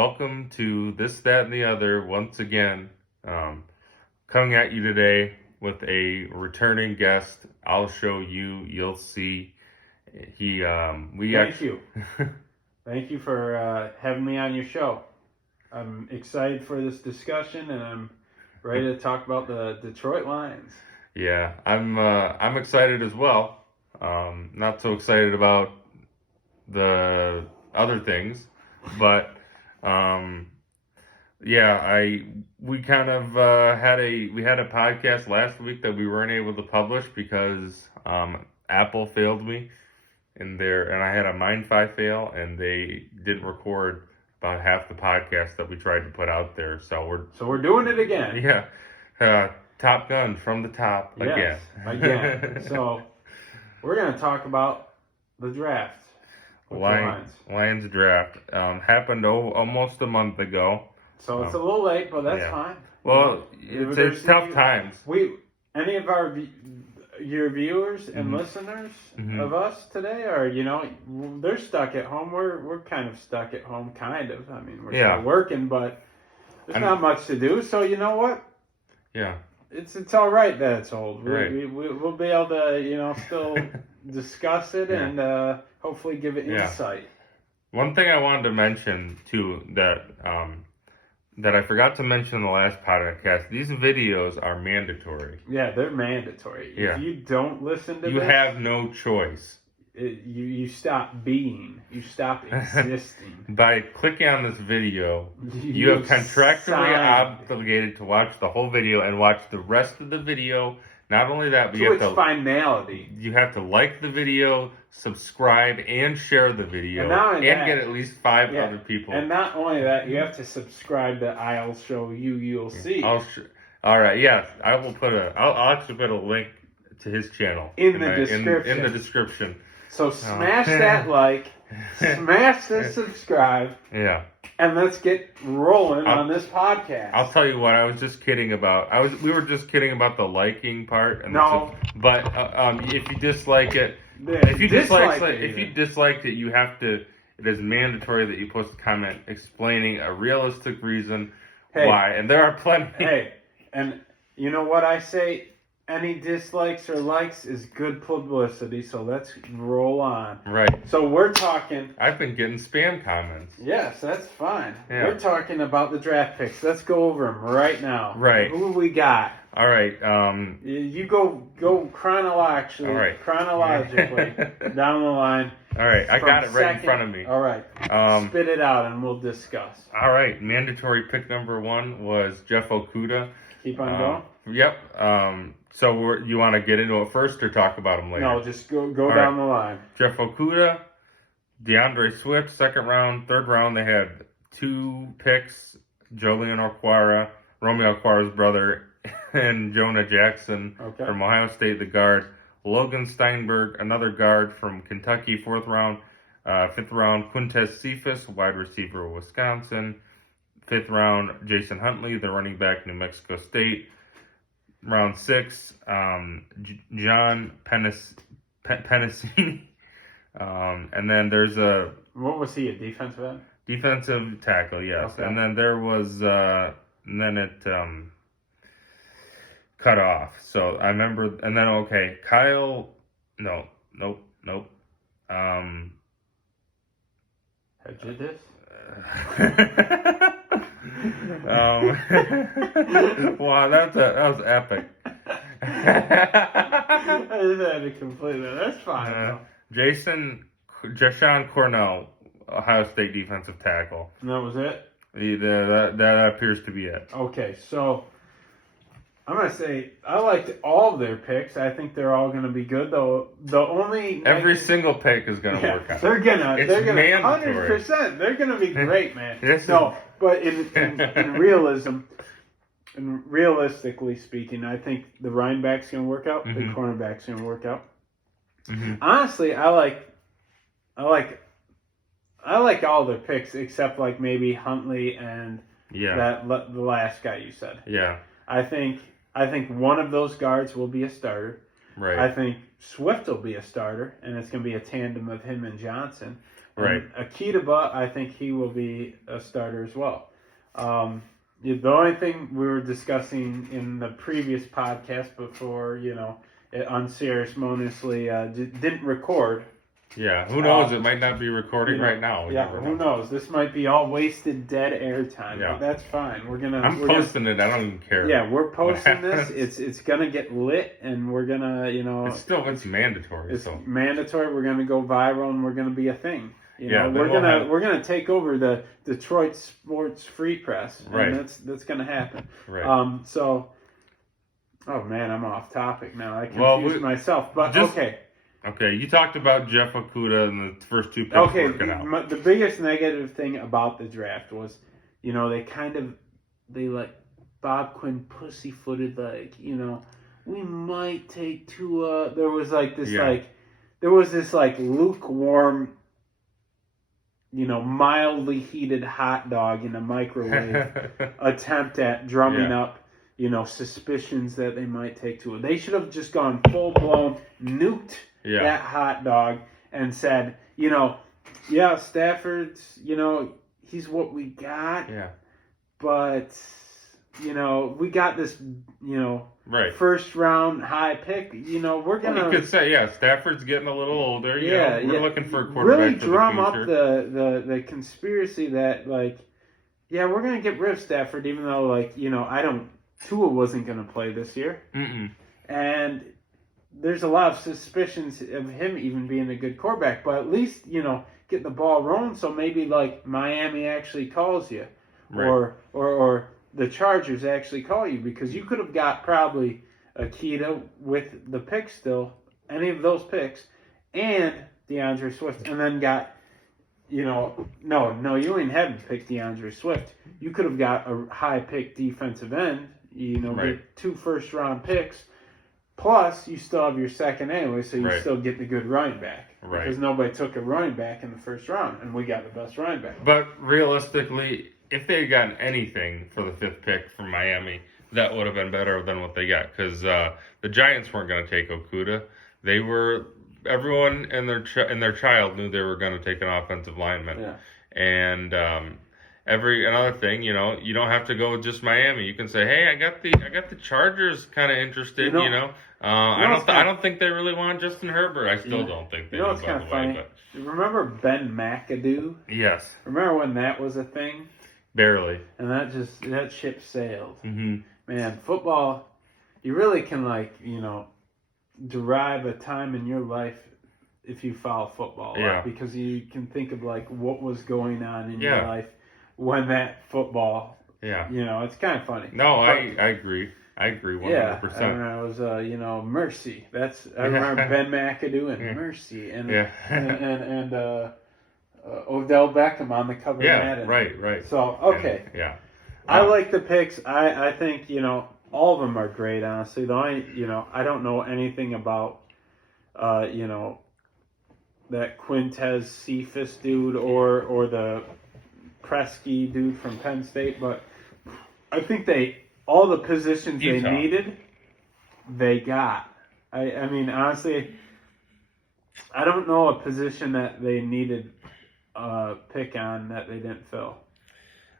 welcome to This, That, and the Other once again. Coming at you today with a returning guest. I'll show you, you'll see. Thank you. Thank you for having me on your show. I'm excited for this discussion, and I'm ready to talk about the Detroit Lions. Yeah, I'm excited as well. Not so excited about the other things, but we kind of had a podcast last week that we weren't able to publish because Apple failed me and I had a MindFi fail, and they didn't record about half the podcast that we tried to put out there. So we're doing it again. Yeah, Top Gun from the top again. Again. So we're gonna talk about the draft. Lions draft happened almost a month ago. So it's a little late, but that's fine. Well, it's tough times. Any of your viewers and listeners of us today are, they're stuck at home. We're kind of stuck at home, kind of. I mean, we're still working, but there's not much to do. So you know what? Yeah. It's all right that it's old. We'll be able to, still discuss it and hopefully give it insight. One thing I wanted to mention too that I forgot to mention in the last podcast: these videos are mandatory. Yeah, they're mandatory. Yeah. If you don't listen to you have no choice. You stop being. You stop existing. By clicking on this video, you have contractually obligated to watch the whole video and watch the rest of the video. Not only that, but finality. You have to like the video, subscribe, and share the video, and get at least 5 other people. And not only that, you have to subscribe to I'll Show You, You'll See. All right, yes, I will I'll actually put a link to his channel in the description. So smash that like, smash the subscribe. Yeah. And let's get rolling on this podcast. I'll tell you what, I was just kidding about. We were just kidding about the liking part. But if you dislike it, if you disliked it, you have to. It is mandatory that you post a comment explaining a realistic reason why, and there are plenty. Hey, and you know what I say? Any dislikes or likes is good publicity, so let's roll on. Right. So we're talking... I've been getting spam comments. Yes, that's fine. Yeah. We're talking about the draft picks. Let's go over them right now. Right. Who we got? All right. You go chronologically. All right. Chronologically down the line. All right. I got it right in front of me. All right. Spit it out and we'll discuss. All right. Mandatory pick number 1 was Jeff Okudah. Keep on going? Yep. So you want to get into it first or talk about him later? No, just go down the line. Jeff Okudah, DeAndre Swift, 2nd round. 3rd round, they had 2 picks, Julian Okwara, Romeo Okwara's brother, and Jonah Jackson from Ohio State, the guard. Logan Steinberg, another guard from Kentucky, 4th round. 5th round, Quintez Cephas, wide receiver of Wisconsin. 5th round, Jason Huntley, the running back, New Mexico State. Round 6, John Pennicini. And then there's what was he, a defensive end? Defensive tackle, yes. Okay. And then there was... and then it cut off. So I remember... And then, Kyle... Nope. Prejudice? Wow, that was epic. I just had to complete that. That's fine. Jashawn Cornell, Ohio State defensive tackle. And that was it? That appears to be it. Okay, so I'm going to say I liked all of their picks. I think they're all going to be good, though. Every single pick is going to work out. They're going to 100%. They're going to be great, man. But in realism, and realistically speaking, I think the running back's going to work out. The cornerback's going to work out. Honestly, I like all their picks except like maybe Huntley and the last guy you said. Yeah. I think one of those guards will be a starter. Right. I think Swift will be a starter, and it's going to be a tandem of him and Johnson. Right. Akita Butt, I think he will be a starter as well. The only thing we were discussing in the previous podcast before, it unceremoniously didn't record. Yeah, who knows? It might not be recording right now. Yeah, who knows? This might be all wasted dead air time, but that's fine. I'm posting it. I don't even care. Yeah, we're posting this. It's gonna get lit, and we're gonna, It's mandatory. It's mandatory. We're gonna go viral, and we're gonna be a thing. We're gonna take over the Detroit Sports Free Press, and right? That's gonna happen. Right. Oh man, I'm off topic now. I confused myself, but okay. Okay, you talked about Jeff Okudah and the first two picks working out. The biggest negative thing about the draft was, they let Bob Quinn pussyfooted, we might take Tua. There was this lukewarm, mildly heated hot dog in a microwave attempt at drumming up, suspicions that they might take Tua. They should have just gone full blown, nuked that hot dog and said, Stafford's, he's what we got. Yeah. But, we got this, first round high pick. We're going to... You could say, Stafford's getting a little older. We're looking for a quarterback really for drum the up future. the conspiracy that, we're going to get rid of Stafford, even though, Tua wasn't going to play this year. Mm-mm. And there's a lot of suspicions of him even being a good quarterback, but at least, get the ball rolling, so maybe, Miami actually calls you. Right. Or the Chargers actually call you, because you could have got probably Akita with the pick still, any of those picks, and DeAndre Swift, and then got, no, you ain't had to pick DeAndre Swift. You could have got a high pick defensive end, get 2 first round picks, plus you still have your second anyway, so you still get the good running back. Right. Because nobody took a running back in the first round, and we got the best running back. But realistically, if they had gotten anything for the 5th pick from Miami, that would have been better than what they got. Because the Giants weren't going to take Okudah. Everyone and their child knew they were going to take an offensive lineman. Yeah. And another thing, you don't have to go with just Miami. You can say, hey, I got the Chargers kind of interested. I don't think they really want Justin Herbert. I still don't think they do. It's kind of funny. But... Remember Ben McAdoo? Yes. Remember when that was a thing? Barely. And that ship sailed. Mm-hmm. Man, football, you really can derive a time in your life if you follow football a lot, because you can think of what was going on in your life when that football. Yeah. It's kind of funny. No, I agree. I agree 100%. Yeah, I remember it was Mercy. I remember Ben McAdoo and Mercy and Odell Beckham on the cover of Madden. Right. So, okay. And, I like the picks. I think, all of them are great, honestly. The only, I don't know anything about, that Quintez Cephas dude or the Presky dude from Penn State, but I think all the positions they needed, they got. I mean, honestly, I don't know a position that they needed pick on that they didn't fill.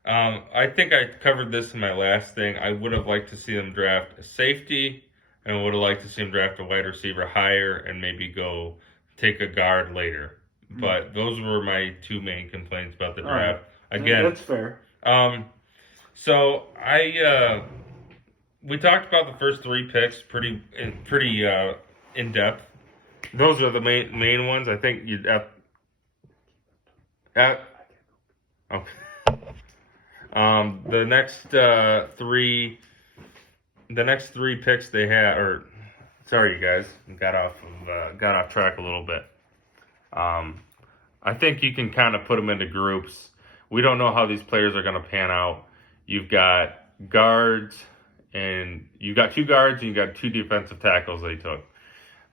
I think I covered this in my last thing. I would have liked to see them draft a safety, and I would have liked to see them draft a wide receiver higher and maybe go take a guard later. Mm-hmm. But those were my 2 main complaints about the draft. Right. Again, that's fair. So we talked about the first 3 picks pretty in depth. Those are the main ones. I think you'd okay. The next three picks they had, sorry you guys, got off track a little bit. I think you can kind of put them into groups. We don't know how these players are going to pan out. You've got guards, and you've got 2 guards, and you've got 2 defensive tackles they took.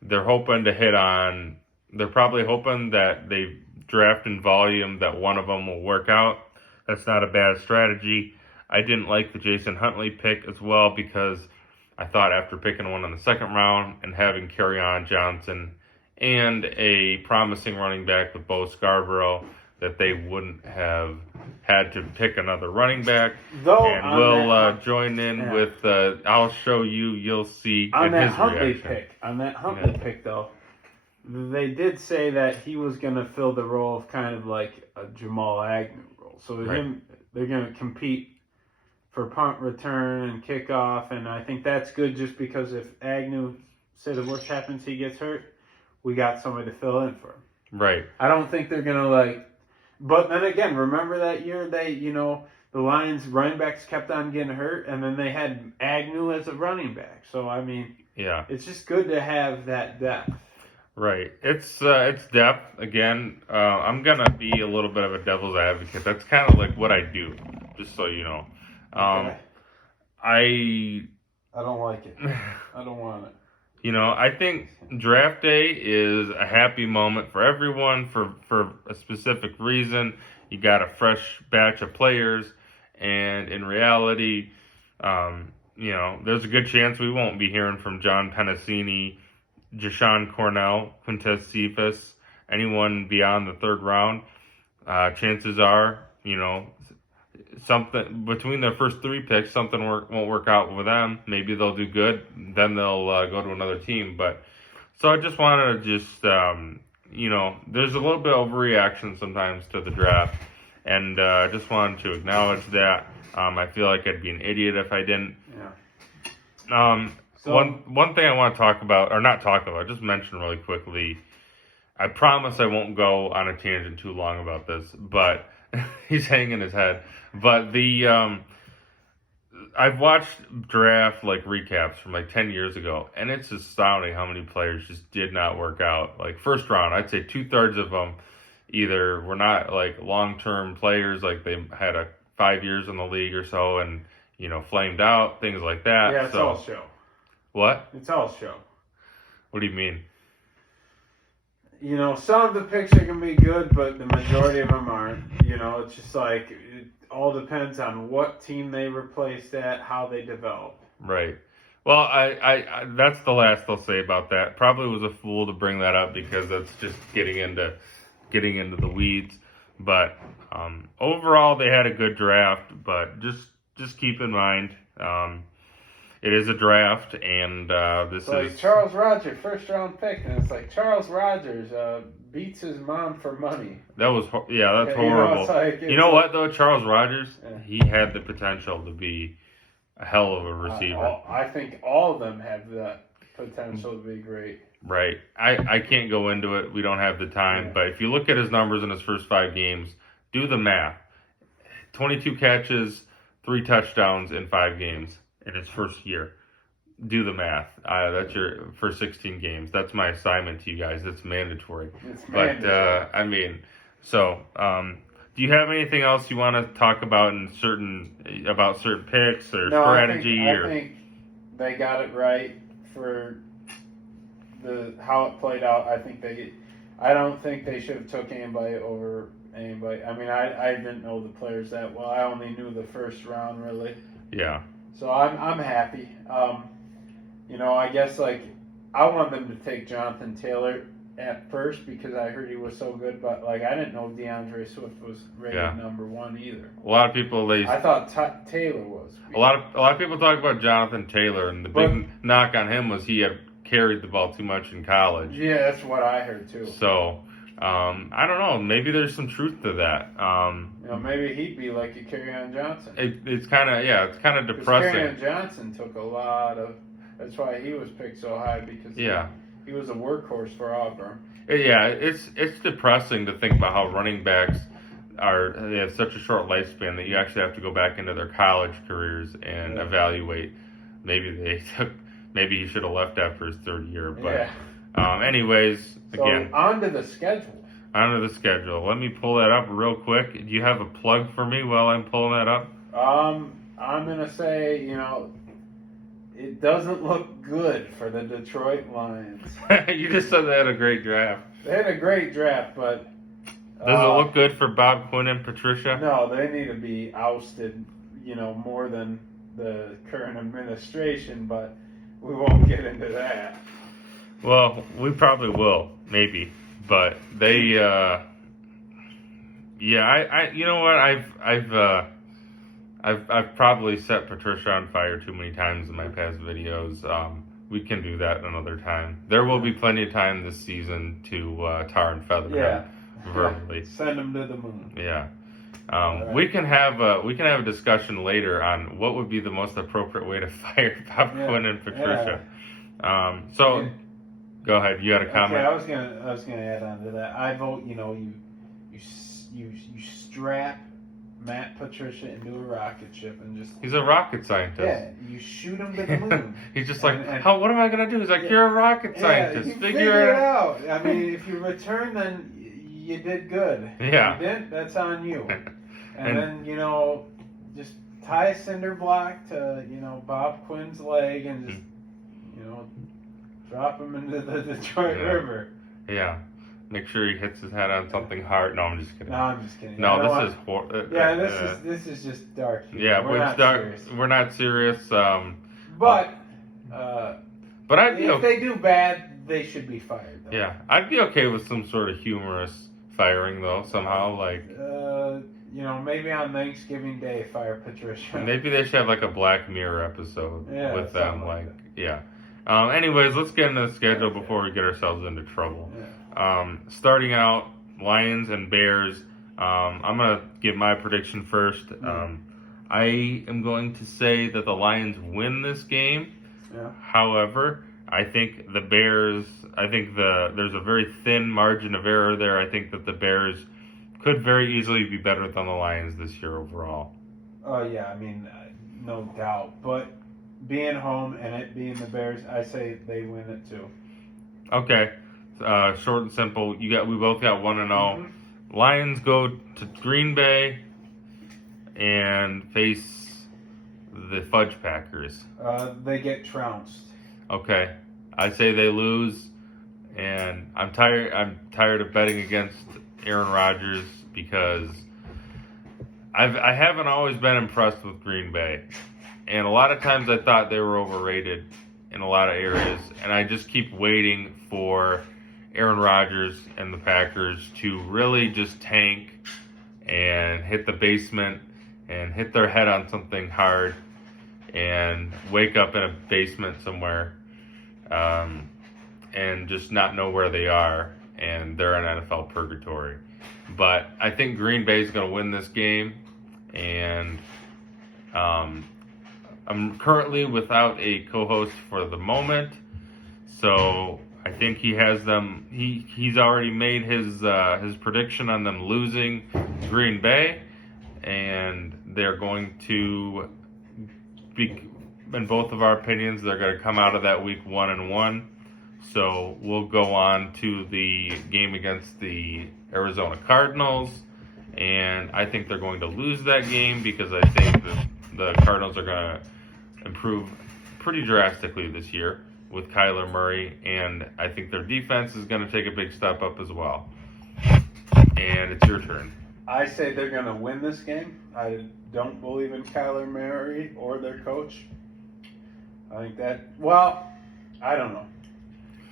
They're hoping to hit on. They're probably hoping that they draft in volume, that one of them will work out. That's not a bad strategy. I didn't like the Jason Huntley pick as well, because I thought after picking one in the 2nd round and having Kerryon Johnson and a promising running back with Bo Scarborough, that they wouldn't have had to pick another running back. And we'll join in with, I'll show you, you'll see on that his Huntley reaction. pick. On that Huntley pick, though, they did say that he was going to fill the role of kind of like a Jamal Agnew role. So they're going to compete for punt return and kickoff, and I think that's good just because if Agnew, say the worst happens, he gets hurt, we got somebody to fill in for him. Right. I don't think they're going to but then again, remember that year the Lions running backs kept on getting hurt, and then they had Agnew as a running back. So, I mean, it's just good to have that depth. Right. It's depth. Again, I'm going to be a little bit of a devil's advocate. That's kind of like what I do, just so you know. Okay. I don't like it. I don't want it. I think draft day is a happy moment for everyone for a specific reason. You got a fresh batch of players, and in reality, there's a good chance we won't be hearing from John Pennicini, Jashawn Cornell, Quintez Cephas, anyone beyond the third round. Chances are, something between their first 3 picks, something won't work out with them. Maybe they'll do good, then they'll go to another team. But so I just wanted to there's a little bit of overreaction sometimes to the draft, and I just wanted to acknowledge that. I feel like I'd be an idiot if I didn't. Yeah. One thing I want to talk about, or not talk about, just mention really quickly. I promise I won't go on a tangent too long about this, but he's hanging his head. But I've watched draft recaps from 10 years ago, and it's astounding how many players just did not work out. First round, I'd say 2/3 of them either were not long-term players, they had 5 years in the league or so, and flamed out, things like that. Yeah, it's all show. What? It's all show. What do you mean? Some of the picks are going to be good, but the majority of them aren't. It's just it all depends on what team they replaced at, how they develop. Right. Well, I that's the last I'll say about that. Probably was a fool to bring that up because that's just getting into the weeds. But overall, they had a good draft. But just keep in mind, it is a draft, and this is Charles Rogers, first round pick, and it's Charles Rogers beats his mom for money. That was that's horrible. You know what though, Charles Rogers, he had the potential to be a hell of a receiver. I think all of them have the potential to be great. Right. I can't go into it. We don't have the time. Yeah. But if you look at his numbers in his first 5 games, do the math. 22 catches, 3 touchdowns in 5 games in his first year. Do the math. That's your for 16 games. That's my assignment to you guys. It's mandatory. Mandatory. Do you have anything else you want to talk about certain picks or strategy? I think they got it right for how it played out. I don't think they should have took anybody over anybody. I mean, I didn't know the players that well. I only knew the first round really. Yeah. So I'm happy. I guess I wanted them to take Jonathan Taylor at first because I heard he was so good, but I didn't know DeAndre Swift was rated number 1 either. A lot of people I thought Taylor was. A lot of people talk about Jonathan Taylor, and the big knock on him was he had carried the ball too much in college. Yeah, that's what I heard too. So I don't know. Maybe there's some truth to that. Maybe he'd be like a Kerryon Johnson. It's kind of depressing. Kerryon Johnson took a lot of. That's why he was picked so high because he was a workhorse for Auburn. Yeah, it's depressing to think about how running backs they have such a short lifespan that you actually have to go back into their college careers and evaluate. Maybe he should have left after his 3rd year. But anyways, again, onto the schedule. Let me pull that up real quick. Do you have a plug for me while I'm pulling that up? I'm gonna say it doesn't look good for the Detroit Lions. You just said they had a great draft. They had a great draft, but does it look good for Bob Quinn and Patricia? No, they need to be ousted, more than the current administration, but we won't get into that. Well, we probably will. maybe, but they, yeah, I, you know what, I've probably set Patricia on fire too many times in my past videos. We can do that another time. There will be plenty of time this season to tar and feather him verbally. Send him to the moon. Yeah. Right. We can have a discussion later on what would be the most appropriate way to fire Bob Quinn and Patricia. Go ahead. You had a comment. Okay, I was gonna add on to that. I vote. You strap Matt Patricia into a rocket ship and just. He's a rocket scientist. Yeah, you shoot him to the moon. He's just like, what am I gonna do? He's like, you're a rocket scientist. Figure it out. I mean, if you return, then you did good. Yeah. If you didn't, that's on you. And then, just tie a cinder block to, Bob Quinn's leg and just, drop him into the Detroit River. Yeah. Make sure he hits his head on something hard. No, I'm just kidding. No, I'm just kidding. No, this is horrible. This is just dark humor. Yeah, we're not serious. We're not serious. But I'd be if they do bad, they should be fired, though. Yeah, I'd be okay with some sort of humorous firing, though, somehow, like... maybe on Thanksgiving Day, fire Patricia. Maybe they should have, like, a Black Mirror episode with them, anyways, let's get into the schedule before we get ourselves into trouble. Yeah. Starting out, Lions and Bears. I'm going to give my prediction first. I am going to say that the Lions win this game. Yeah. However, I think the Bears, there's a very thin margin of error there. I think that the Bears could very easily be better than the Lions this year overall. Oh, yeah, I mean, no doubt. But being home and it being the Bears, I say they win it too. Okay. Short and simple. We both got 1-0. Mm-hmm. Lions go to Green Bay and face the Fudge Packers. They get trounced. Okay. I say they lose, and I'm tired of betting against Aaron Rodgers because I haven't always been impressed with Green Bay. And a lot of times I thought they were overrated in a lot of areas, and I just keep waiting for Aaron Rodgers and the Packers to really just tank and hit the basement and hit their head on something hard and wake up in a basement somewhere and just not know where they are, and they're in NFL purgatory. But I think Green Bay is going to win this game, and I'm currently without a co-host for the moment, so I think he has them. He's already made his prediction on them losing Green Bay, and they're going to be, in both of our opinions, they're going to come out of that week 1-1. So we'll go on to the game against the Arizona Cardinals, and I think they're going to lose that game because I think that the Cardinals are going to improve pretty drastically this year with Kyler Murray, and I think their defense is going to take a big step up as well. And it's your turn. I say they're going to win this game. I don't believe in Kyler Murray or their coach. I think I don't know.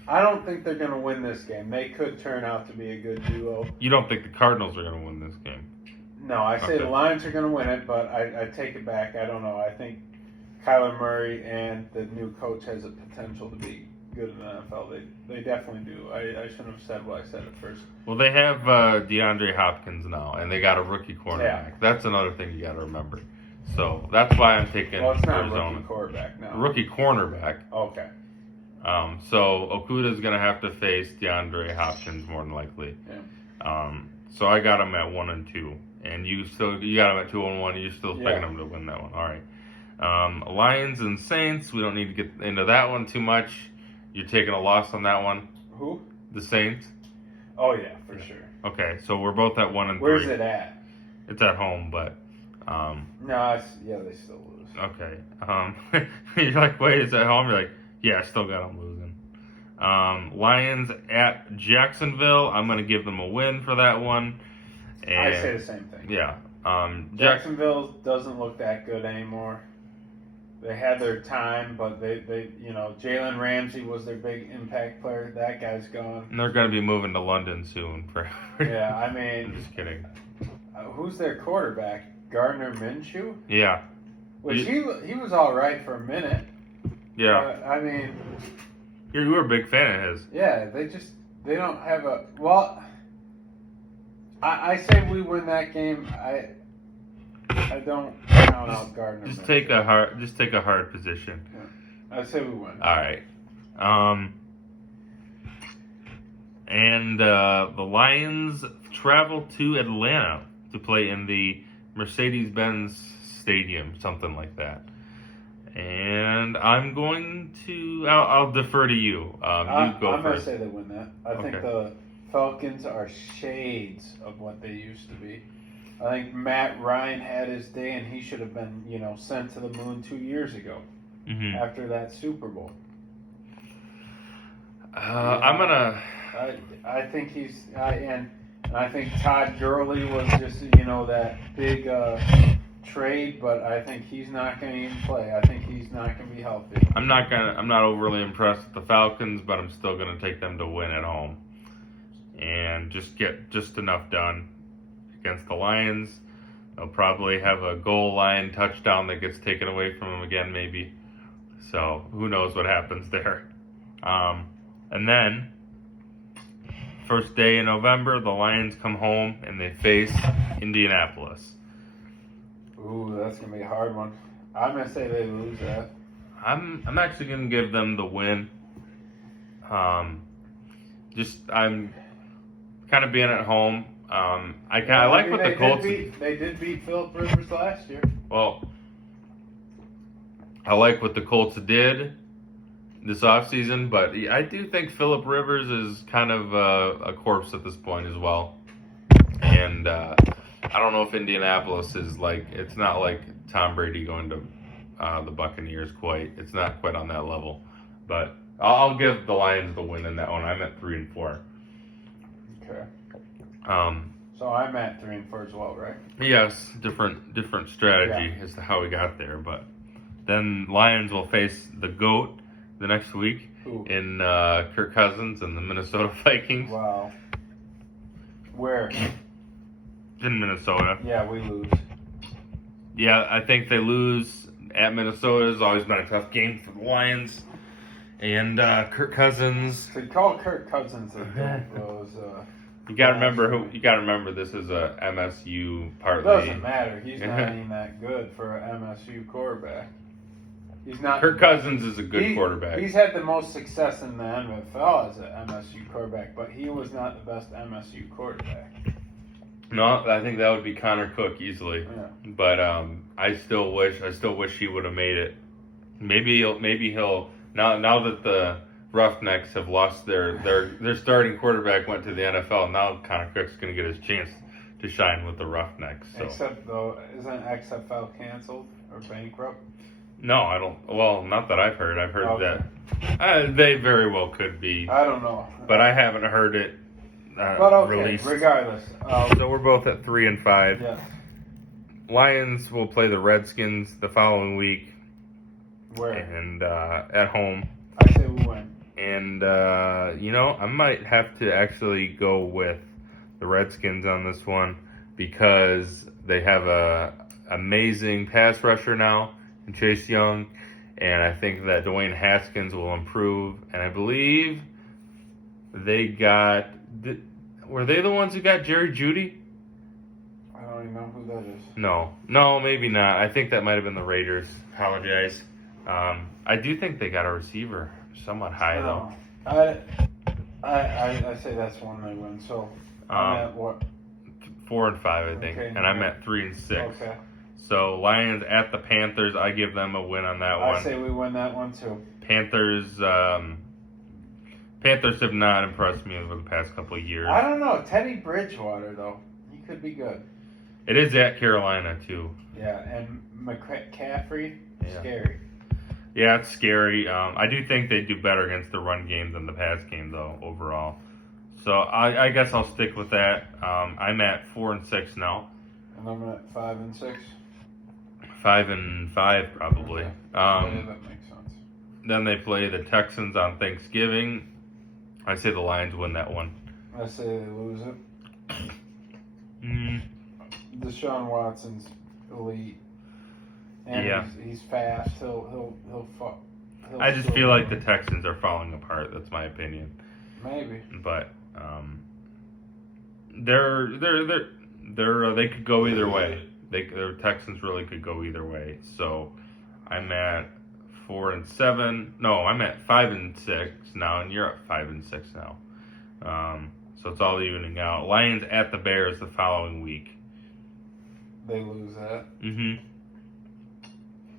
I don't think they're going to win this game. They could turn out to be a good duo. You don't think the Cardinals are going to win this game? No, I say the Lions are going to win it, but I take it back. I don't know. I think Kyler Murray and the new coach has a potential to be good in the NFL. They definitely do. I shouldn't have said what I said at first. Well, they have DeAndre Hopkins now, and they got a rookie cornerback. Yeah. That's another thing you got to remember. So that's why I'm taking Arizona. It's not a rookie quarterback now. Rookie cornerback. Okay. So Okuda's going to have to face DeAndre Hopkins more than likely. Yeah. So I got him at 1-2, and you got him at 2-1. You're still expecting him to win that one. All right. Lions and Saints. We don't need to get into that one too much. You're taking a loss on that one. Who? The Saints. Oh yeah, for sure. Okay, so we're both at 1-3. Where's it at? It's at home, but. No, they still lose. Okay. You're like, wait, it's at home? You're like, yeah, I still got them losing. Lions at Jacksonville. I'm going to give them a win for that one. And, I say the same thing. Yeah. Jacksonville doesn't look that good anymore. they had their time, but they Jalen Ramsey was their big impact player. That guy's gone. And they're going to be moving to London soon. Yeah, I mean, I'm just kidding. Who's their quarterback? Gardner Minshew? Yeah. Which he was all right for a minute. Yeah. I mean, you were a big fan of his. Yeah, they don't have a well. I say we win that game. I don't count out Gardner. Just take a hard position. Yeah. I say we win. All right. And the Lions travel to Atlanta to play in the Mercedes-Benz Stadium, something like that. And I'm going to. I'll defer to you. You go I'm first. I'm gonna say they win that. I think the Falcons are shades of what they used to be. I think Matt Ryan had his day, and he should have been, sent to the moon 2 years ago after that Super Bowl. I'm gonna. I think he's and I think Todd Gurley was just that big trade, but I think he's not going to even play. I think he's not going to be healthy. I'm not overly impressed with the Falcons, but I'm still gonna take them to win at home and just get enough done against the Lions. They'll probably have a goal line touchdown that gets taken away from them again, maybe. So who knows what happens there. And then, first day in November, the Lions come home and they face Indianapolis. Ooh, that's going to be a hard one. I'm going to say they lose that. I'm actually going to give them the win. I'm kind of being at home. I like what the Colts. They did beat Phillip Rivers last year. Well, I like what the Colts did this offseason, but I do think Phillip Rivers is kind of a corpse at this point as well. And I don't know if Indianapolis is it's not like Tom Brady going to the Buccaneers quite. It's not quite on that level. But I'll give the Lions the win in that one. I'm at 3-4. Okay. So I'm at 3-4 as well, right? Yes, different strategy as to how we got there, but then Lions will face the GOAT the next week in Kirk Cousins and the Minnesota Vikings. Wow. Where? In Minnesota. Yeah, we lose. Yeah, I think they lose at Minnesota. It's always been a tough game for the Lions. And Kirk Cousins. So call Kirk Cousins a GOAT. You gotta remember this is a MSU partly. It doesn't matter. He's not even that good for an MSU quarterback. He's not. Kirk Cousins is a good quarterback. He's had the most success in the NFL as an MSU quarterback, but he was not the best MSU quarterback. No, I think that would be Connor Cook easily. Yeah. But I still wish he would have made it. Maybe he'll now that the Roughnecks have lost their starting quarterback, went to the NFL. Now Connor Cook's going to get his chance to shine with the Roughnecks. So. Except though, isn't XFL canceled or bankrupt? No, I don't. Well, not that I've heard. I've heard that they very well could be. I don't know, but I haven't heard it released. Regardless, so we're both at 3-5. Yes. Lions will play the Redskins the following week. Where? And at home. I say we win. And, I might have to actually go with the Redskins on this one because they have a amazing pass rusher now in Chase Young. And I think that Dwayne Haskins will improve. And I believe they got... Were they the ones who got Jerry Jeudy? I don't even know who that is. No, maybe not. I think that might have been the Raiders. Apologize. I do think they got a receiver somewhat high though. I say that's one they win. So I'm at what? 4-5, I think, and I'm at 3-6. Okay. So Lions at the Panthers. I give them a win on that one. I say we win that one too. Panthers have not impressed me over the past couple of years. I don't know. Teddy Bridgewater though, he could be good. It is at Carolina too. Yeah, and McCaffrey, scary. Yeah, it's scary. I do think they do better against the run game than the pass game, though, overall. So I guess I'll stick with that. I'm at 4-6 now. And I'm at 5-6. 5-5 probably. Okay. Yeah, that makes sense. Then they play the Texans on Thanksgiving. I say the Lions win that one. I say they lose it. Mm. Deshaun Watson's elite, and he's fast. He'll I just feel like the Texans are falling apart. That's my opinion. Maybe, but they could go either way. The Texans really could go either way. So I'm at 4-7. No, I'm at 5-6 now, and you're at 5-6 now. So it's all evening out. Lions at the Bears the following week. They lose that. Mm-hmm.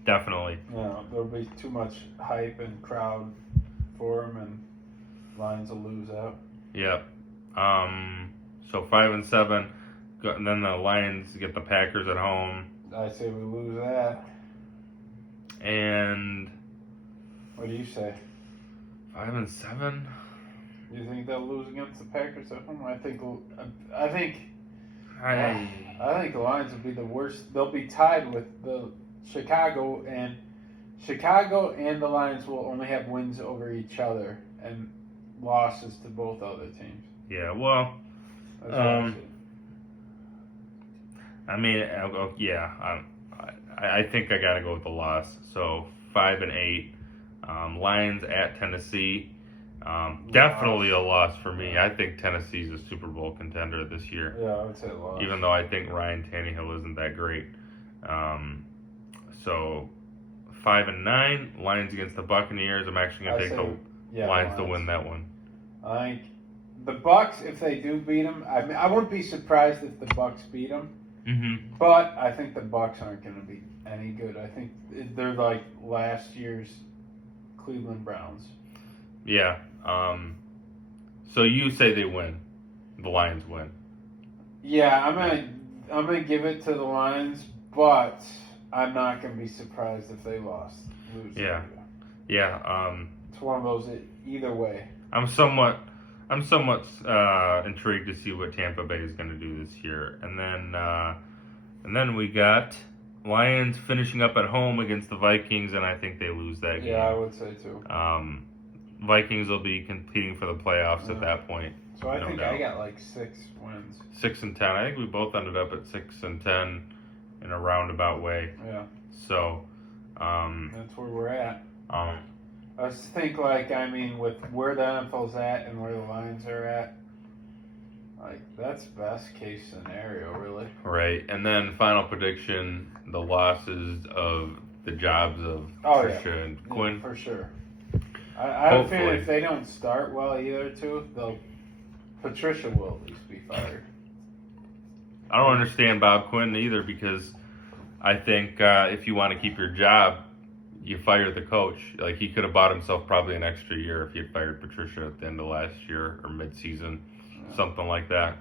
Definitely. Yeah, there'll be too much hype and crowd for them, and Lions will lose out. Yep. So 5-7, and then the Lions get the Packers at home. I say we lose that. And what do you say? 5-7. You think they'll lose against the Packers at home? I think the Lions will be the worst. They'll be tied with the Chicago and the Lions will only have wins over each other and losses to both other teams. Yeah, well, I think I gotta go with the loss. So 5-8. Lions at Tennessee. Definitely a loss for me. I think Tennessee's a Super Bowl contender this year. Yeah, I would say a loss. Even though I think Ryan Tannehill isn't that great. So 5-9. Lions against the Buccaneers. I'm actually gonna take the Lions to win that one. I think the Bucs, if they do beat them, I wouldn't be surprised if the Bucs beat them. Mm-hmm. But I think the Bucs aren't going to be any good. I think they're like last year's Cleveland Browns. Yeah. So you say they win. The Lions win. Yeah, I'm gonna give it to the Lions, but I'm not gonna be surprised if they lose. Yeah. Yeah. It's one of those either way. I'm somewhat intrigued to see what Tampa Bay is going to do this year, and then we got Lions finishing up at home against the Vikings, and I think they lose that game. Yeah, I would say too. Vikings will be competing for the playoffs at that point. So I think I got like 6 wins. 6-10. I think we both ended up at 6-10 in a roundabout way. Yeah. So that's where we're at. I just think, with where the NFL's at and where the Lions are at, that's best case scenario, really. Right. And then final prediction, the losses of the jobs of Patricia and Quinn. Yeah, for sure. I have a feeling if they don't start well either, too, Patricia will at least be fired. I don't understand Bob Quinn either, because I think if you want to keep your job, you fire the coach. He could have bought himself probably an extra year if he had fired Patricia at the end of last year or mid-season, something like that.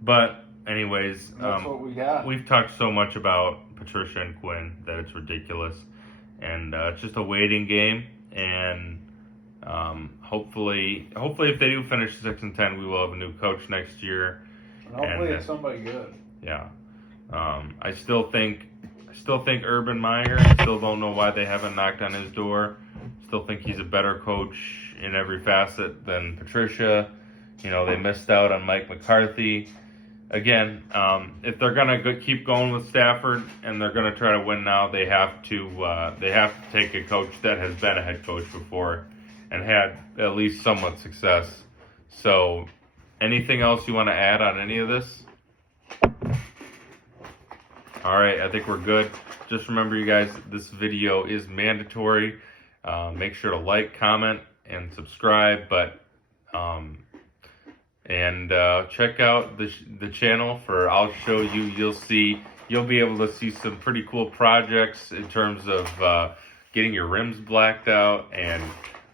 But anyways, that's what we got. We've talked so much about Patricia and Quinn that it's ridiculous, and it's just a waiting game. And hopefully, if they do finish 6-10, we will have a new coach next year. And hopefully, it's somebody good. Yeah, I still think Urban Meyer. I still don't know why they haven't knocked on his door. Still think he's a better coach in every facet than Patricia. They missed out on Mike McCarthy. Again, if they're gonna keep going with Stafford and they're gonna try to win now, they have to take a coach that has been a head coach before and had at least somewhat success. So, anything else you want to add on any of this? All right, I think we're good. Just remember, you guys, this video is mandatory. Make sure to like, comment, and subscribe. And check out the channel for I'll Show You. You'll be able to see some pretty cool projects in terms of getting your rims blacked out and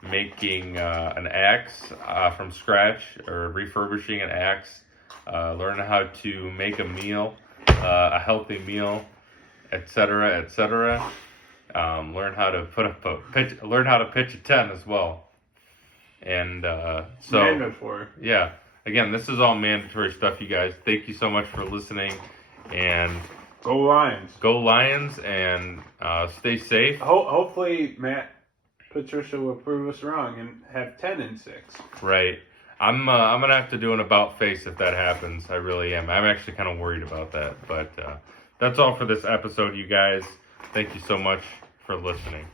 making an axe from scratch, or refurbishing an axe. Learn how to make a meal. A healthy meal, etc., etc. Learn how to learn how to pitch a tent as well. And so mandatory. Yeah. Again, this is all mandatory stuff, you guys. Thank you so much for listening, and Go Lions. Go Lions, and stay safe. Hopefully, Matt Patricia will prove us wrong and have 10-6. Right. I'm gonna have to do an about face if that happens. I really am. I'm actually kind of worried about that. But that's all for this episode, you guys. Thank you so much for listening.